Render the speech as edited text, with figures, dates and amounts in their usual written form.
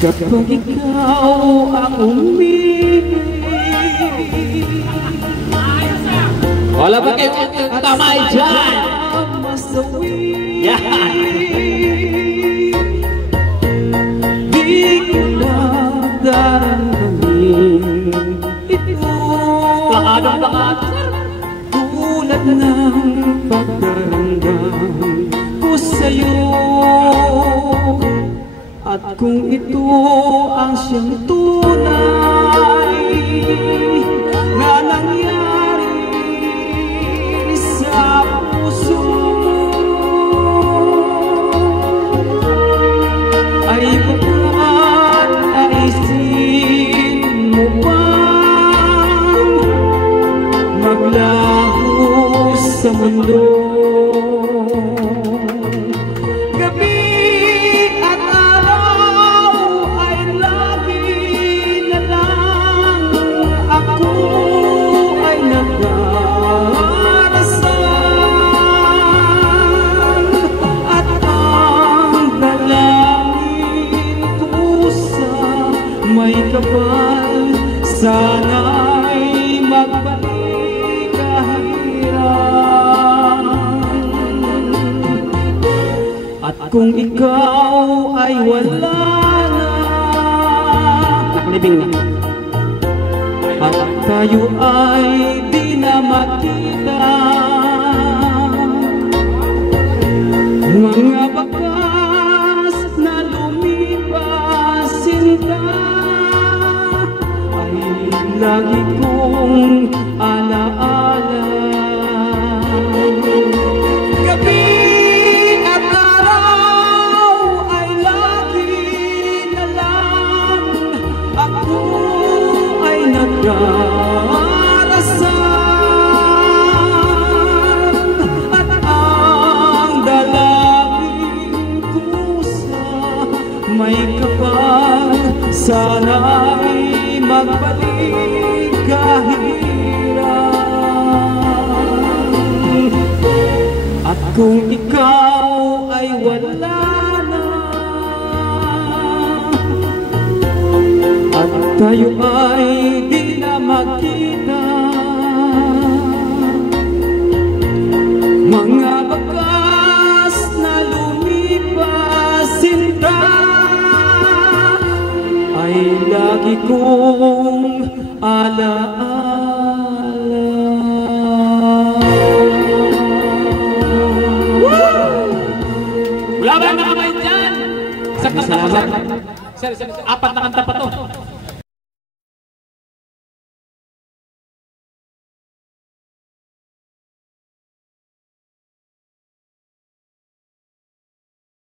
Kapag ikaw ang umibig, wala ba kayo tamay dyan? Yan! Di ko na daramdamin ito. Plakadong-plakad. Tulad ng pagdaramdam ko sa'yo. At kung ito ang siyang tunay na nangyari sa puso ay bakit naisin mo bang maglaho sa mundo? May kapal, sana'y magbalik kahiran. At kung ikaw ay wala na, nakalibing na, at tayo ay di na makita, mga bakas na lumipas sinta ay lagi kong alaala. Gabi at araw ay lagi na lang ako ay nagdarasal. At ang dalangin ko sa may kapal, sana'y magbalik kahiran. At kung ikaw ay wala na, at tayo ay di na makita, mga bakas na lumipas sinta ay lagi kong alaala. wala ba yung nakamay dyan? Sir, apat na kanta pa to.